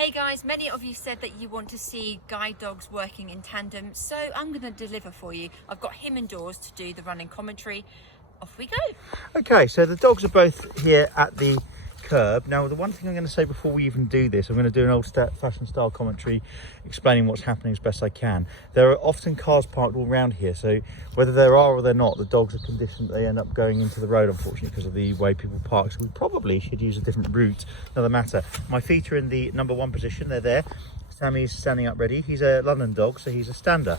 Hey guys, many of you said that you want to see guide dogs working in tandem, so I'm going to deliver for you. I've got him indoors to do the running commentary. Off we go. Okay, so the dogs are both here at the curb. Now, the one thing I'm going to say before we even do this, I'm going to do an old-fashioned style commentary explaining what's happening as best I can. There are often cars parked all around here, so whether there are or they're not, the dogs are conditioned that they end up going into the road, unfortunately, because of the way people park. So we probably should use a different route, no matter. My feet are in the number 1 position. They're there. Sammy's standing up ready. He's a London dog, so he's a stander.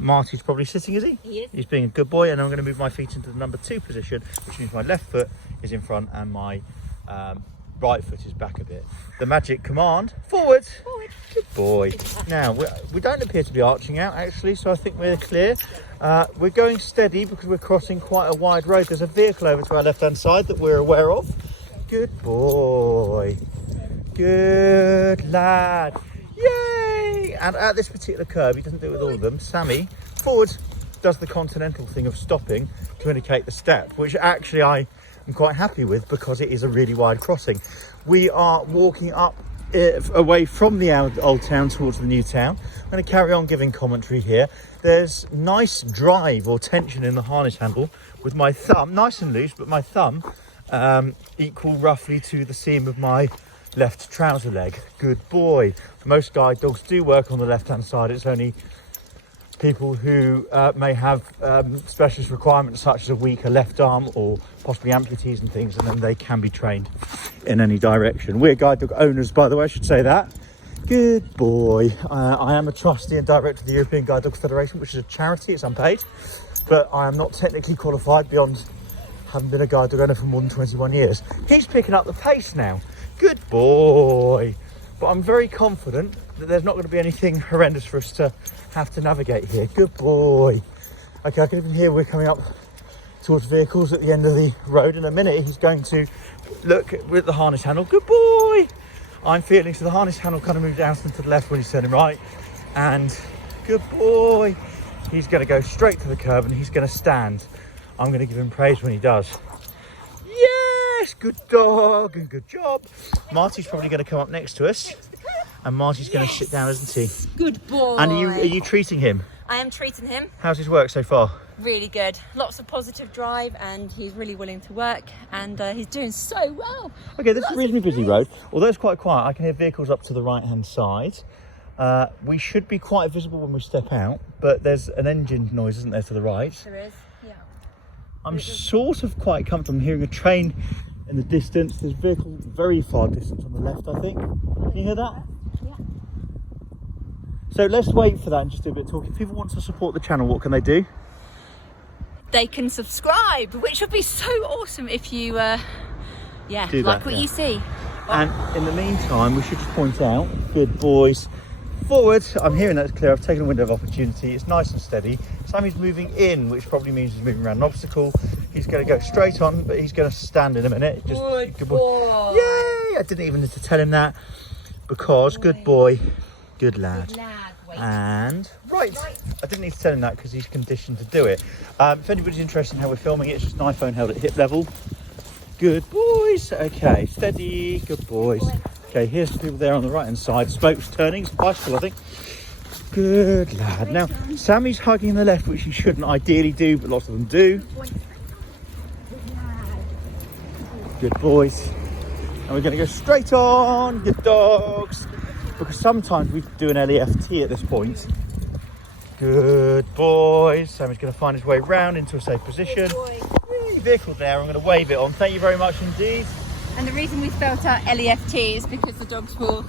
Marty's probably sitting, is he? He is. He's being a good boy, and I'm going to move my feet into the number 2 position, which means my left foot is in front and my right foot is back a bit. The magic command, forward. Forward. Good boy. Now, we don't appear to be arching out, actually, so I think we're clear. We're going steady because we're crossing quite a wide road. There's a vehicle over to our left-hand side that we're aware of. Good boy. Good lad. Yay! And at this particular curb, he doesn't do it with all of them. Sammy, forward, does the continental thing of stopping to indicate the step, which actually I'm quite happy with because it is a really wide crossing. We are walking up away from the old town towards the new town. I'm going to carry on giving commentary here. There's nice drive or tension in the harness handle with my thumb, nice and loose, but my thumb equal roughly to the seam of my left trouser leg. Good boy. Most guide dogs do work on the left hand side. It's only people who may have specialist requirements such as a weaker left arm or possibly amputees and things, and then they can be trained in any direction. We're guide dog owners, by the way, I should say that. Good boy. I am a trustee and director of the European Guide Dogs Federation, which is a charity. It's unpaid, but I am not technically qualified beyond having been a guide dog owner for more than 21 years. He's picking up the pace now. Good boy. But I'm very confident that there's not going to be anything horrendous for us to have to navigate here. Good boy. Okay, I can even hear we're coming up towards vehicles at the end of the road. In a minute, he's going to look with the harness handle. Good boy. I'm feeling, so the harness handle kind of moves down to the left when he's turning right. And good boy. He's going to go straight to the curb and he's going to stand. I'm going to give him praise when he does. Yes, good dog and good job. Marty's probably going to come up next to us. And Marty's going to sit down, isn't he? Good boy. And are you treating him? I am treating him. How's his work so far? Really good. Lots of positive drive and he's really willing to work and he's doing so well. Okay, this is a reasonably busy road. Although it's quite quiet, I can hear vehicles up to the right-hand side. We should be quite visible when we step out, but there's an engine noise, isn't there, to the right? There is, yeah. I'm sort of quite comfortable. I'm hearing a train in the distance. There's a vehicle very far distance on the left, I think. Can you hear that? Yeah. So let's wait for that and just do a bit of talking. If people want to support the channel, what can they do? They can subscribe, which would be so awesome if you, Do like that, what yeah. you see. And in the meantime, we should just point out, good boys, forward. I'm hearing that's clear. I've taken a window of opportunity. It's nice and steady. Sammy's moving in, which probably means he's moving around an obstacle. He's going to go straight on, but he's going to stand in a minute. Just Good boy. Yay! I didn't even need to tell him that because good boy, good lad. Good lad. Wait. And right, I didn't need to tell him that because he's conditioned to do it. If anybody's interested in how we're filming it, it's just an iPhone held at hip level. Good boys. Okay, steady. Good boys. Okay, here's the people there on the right hand side. Spokes turning. It's bicycle, I think. Good lad. Now, Sammy's hugging the left, which he shouldn't ideally do, but lots of them do. Good boys. And we're going to go straight on. Good dogs. Because sometimes we do an LEFT at this point. Good boys. Sammy's going to find his way round into a safe position. Vehicle there, I'm going to wave it on. Thank you very much indeed. And the reason we spelt out LEFT is because the dogs will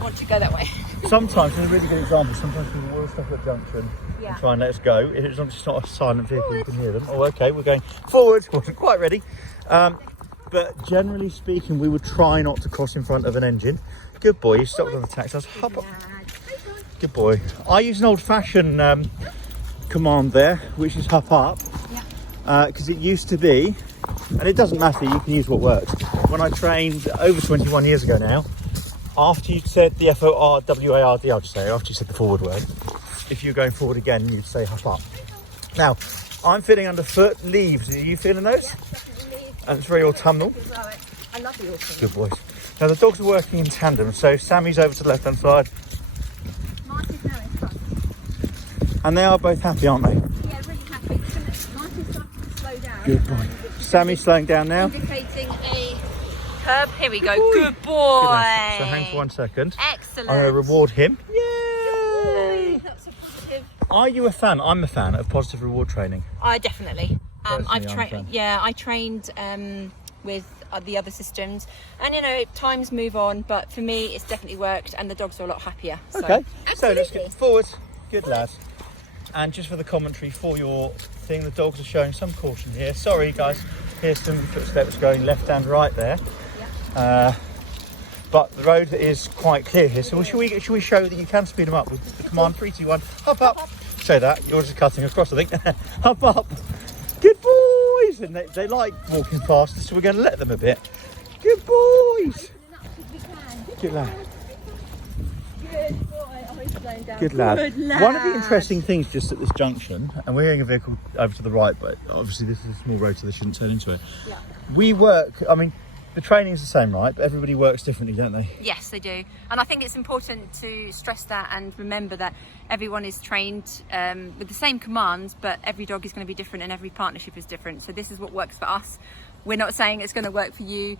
want to go that way. Sometimes, it's a really good example, sometimes people will stop at a junction and try and let us go. It's not a silent vehicle, you can hear them. Oh, okay, we're going forward. Wasn't quite ready. But generally speaking, we would try not to cross in front of an engine. Good boy, you stopped on the taxi. That's hop up. Good boy. I use an old-fashioned command there, which is hop up. Because it used to be, and it doesn't matter, you can use what works. When I trained over 21 years ago now, after you said the F-O-R-W-A-R-D, I'll just say, after you said the forward word, if you're going forward again, you'd say hop up. Now, I'm feeling underfoot leaves. Are you feeling those? And it's very autumnal. I love the autumn. Good boys. Now the dogs are working in tandem, so Sammy's over to the left-hand side. Marty's now in front. And they are both happy, aren't they? Yeah, really happy. Marty's starting to slow down. Good boy. Sammy's slowing down now. Indicating a curb. Here we go. Good boy. So hang for 1 second. Excellent. I'm going to reward him. Yay! That's a positive. Are you a fan? I'm a fan of positive reward training. I definitely. Personally, I'm a fan. I trained with the other systems, and you know, times move on, but for me it's definitely worked, and the dogs are a lot happier. So. Okay, Absolutely. so let's get forward. Good lads. And just for the commentary for your thing, the dogs are showing some caution here. Sorry guys, here's some footsteps going left and right there. Yeah. But the road is quite clear here, so should we show that you can speed them up with the command 3, 2, 1, hop up. Show that, you're just cutting across I think. Hop up. Good boys! And they like walking faster, so we're going to let them a bit. Good boys! Good lad. Good boy. Oh, he's slowing down. Good lad. Good lad. One of the interesting things just at this junction, and we're hearing a vehicle over to the right, but obviously this is a small road so they shouldn't turn into it. Yeah. We work, I mean, the training is the same, right? But everybody works differently, don't they? Yes, they do. And I think it's important to stress that and remember that everyone is trained with the same commands, but every dog is going to be different and every partnership is different. So this is what works for us. We're not saying it's going to work for you,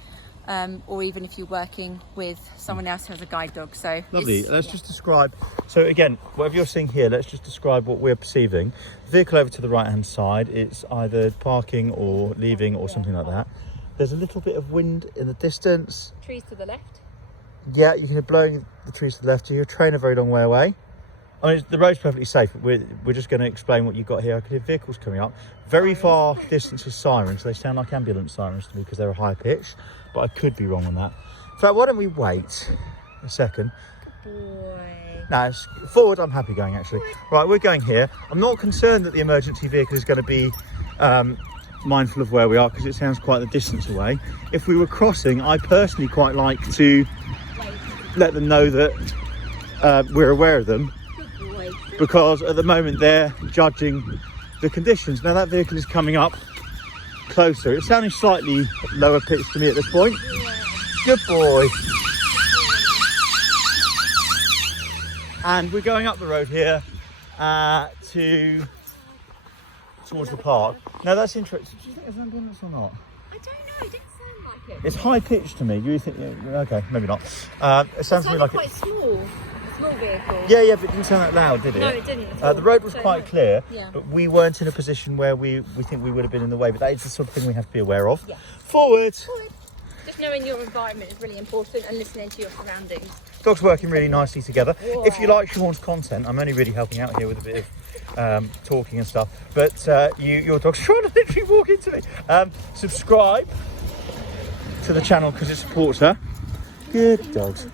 or even if you're working with someone else who has a guide dog. So lovely. Let's just describe. So again, whatever you're seeing here, let's just describe what we're perceiving. The vehicle over to the right-hand side, it's either parking or leaving or something like that. There's a little bit of wind in the distance. Trees to the left. Yeah, you can hear blowing the trees to the left. You're a train a very long way away. I mean, the road's perfectly safe, but we're just going to explain what you've got here. I can hear vehicles coming up. Very far distance is sirens. They sound like ambulance sirens to me because they're a high pitch, but I could be wrong on that. In fact, why don't we wait a second? Good boy. No, it's forward. I'm happy going, actually. Right, we're going here. I'm not concerned that the emergency vehicle is going to be mindful of where we are because it sounds quite the distance away. If we were crossing, I personally quite like to let them know that we're aware of them, because at the moment they're judging the conditions. Now that vehicle is coming up closer. It's sounding slightly lower pitched to me at this point. Good boy. And we're going up the road here towards the park. Now that's interesting. Do you think there's an ambulance or not? I don't know. It didn't sound like it. It's high pitched to me. You think? Okay, maybe not. It sounds to me like quite small vehicle. Yeah, but it didn't sound that loud, did it? No, it didn't at all. The road was So, quite clear, yeah. but we weren't in a position where we think we would have been in the way. But that is the sort of thing we have to be aware of. Yeah. Forward. Just knowing your environment is really important and listening to your surroundings. Dogs working really nicely together. Wow. If you like Siobhan's content, I'm only really helping out here with a bit of talking and stuff. But your dog's trying to literally walk into me. Subscribe to the channel because it supports her. Good dogs.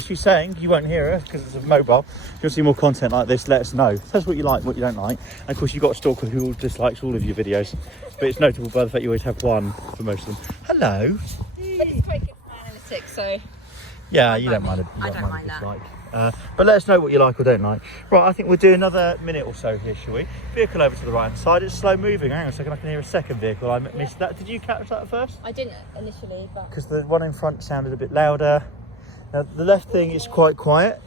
She's saying you won't hear her because it's a mobile. If you'll see more content like this, let us know. Tell us what you like, what you don't like. And of course, you've got a stalker who dislikes all of your videos, but it's notable by the fact you always have one for most of them. Hello. But it's quite good for analytics, so Yeah, you don't mind it. I don't mind that. Dislike. But let us know what you like or don't like. Right, I think we'll do another minute or so here, shall we? Vehicle over to the right hand side. It's slow moving. Hang on a second, I can hear a second vehicle. I missed that. Did you catch that at first? I didn't initially, but Because the one in front sounded a bit louder. Now, the left thing is quite quiet.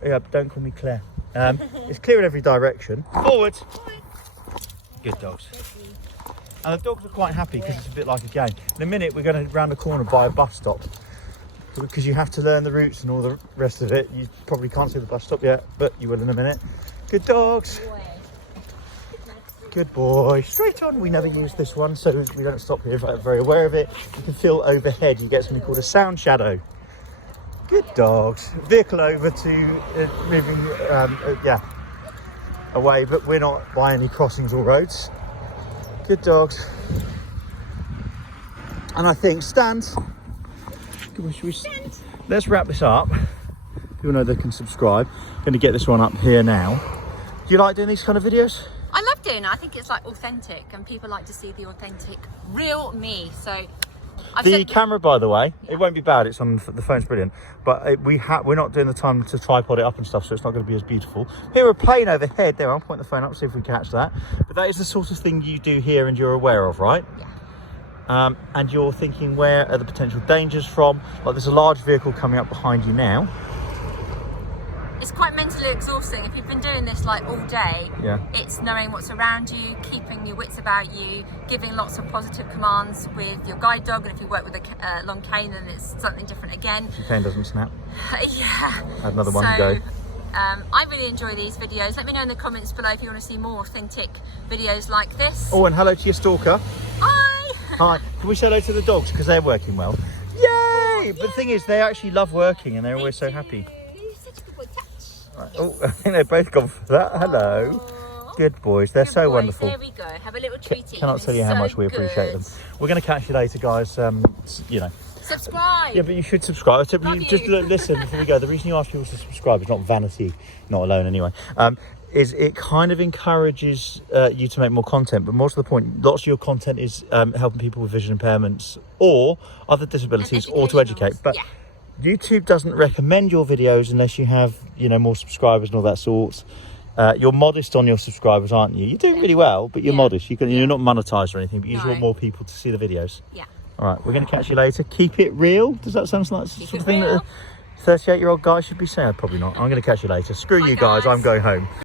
Yeah, don't call me Claire. It's clear in every direction. Forward. Good dogs. And the dogs are quite happy because it's a bit like a game. In a minute, we're going to round the corner by a bus stop. Because you have to learn the routes and all the rest of it. You probably can't see the bus stop yet, but you will in a minute. Good dogs. Good boy. Straight on. We never use this one, so we don't stop here. I'm very aware of it. You can feel overhead. You get something called a sound shadow. Good dogs. Vehicle over to moving, away, but we're not by any crossings or roads. Good dogs. And I think stand. Let's wrap this up. People know they can subscribe. Going to get this one up here now. Do you like doing these kind of videos? I love doing it. I think it's like authentic, and people like to see the authentic, real me. So The camera, by the way, it won't be bad. It's on the phone's brilliant, but we're not doing the time to tripod it up and stuff, so it's not going to be as beautiful. Here, a plane overhead. There, I'll point the phone up, see if we catch that. But that is the sort of thing you do here and you're aware of, right? Yeah. and you're thinking where are the potential dangers from, like there's a large vehicle coming up behind you now. It's quite mentally exhausting. If you've been doing this like all day, Yeah. it's knowing what's around you, keeping your wits about you, giving lots of positive commands with your guide dog, and if you work with a long cane, then it's something different again. Your cane doesn't snap. Yeah. Had another one to go. I really enjoy these videos. Let me know in the comments below if you want to see more authentic videos like this. Oh, and hello to your stalker. Hi! Hi. Can we say hello to the dogs because they're working well? Yay! But the thing is, they actually love working and they're always so happy. Right. Oh, I think they've both gone for that. Hello. Aww. Good boys. They're Good so boys. wonderful. There we go. Have a little treaty. Cannot tell you how much we appreciate them. We're going to catch you later, guys. You know. Subscribe. Yeah, but you should subscribe. So Love just you. listen before we go. The reason you ask people to subscribe is not vanity, not alone anyway. Is it kind of encourages you to make more content, but more to the point, lots of your content is helping people with vision impairments or other disabilities, or to educate. But yeah. YouTube doesn't recommend your videos unless you have, you know, more subscribers and all that sort. You're modest on your subscribers, aren't you? You're doing really well, but you're modest. You're not monetized or anything, but you just want more people to see the videos. Yeah. All right, we're going to catch you later. Keep it real. Does that sound like something that a 38-year-old guy should be saying? Probably not. I'm going to catch you later. Screw Bye, you guys. guys. I'm going home.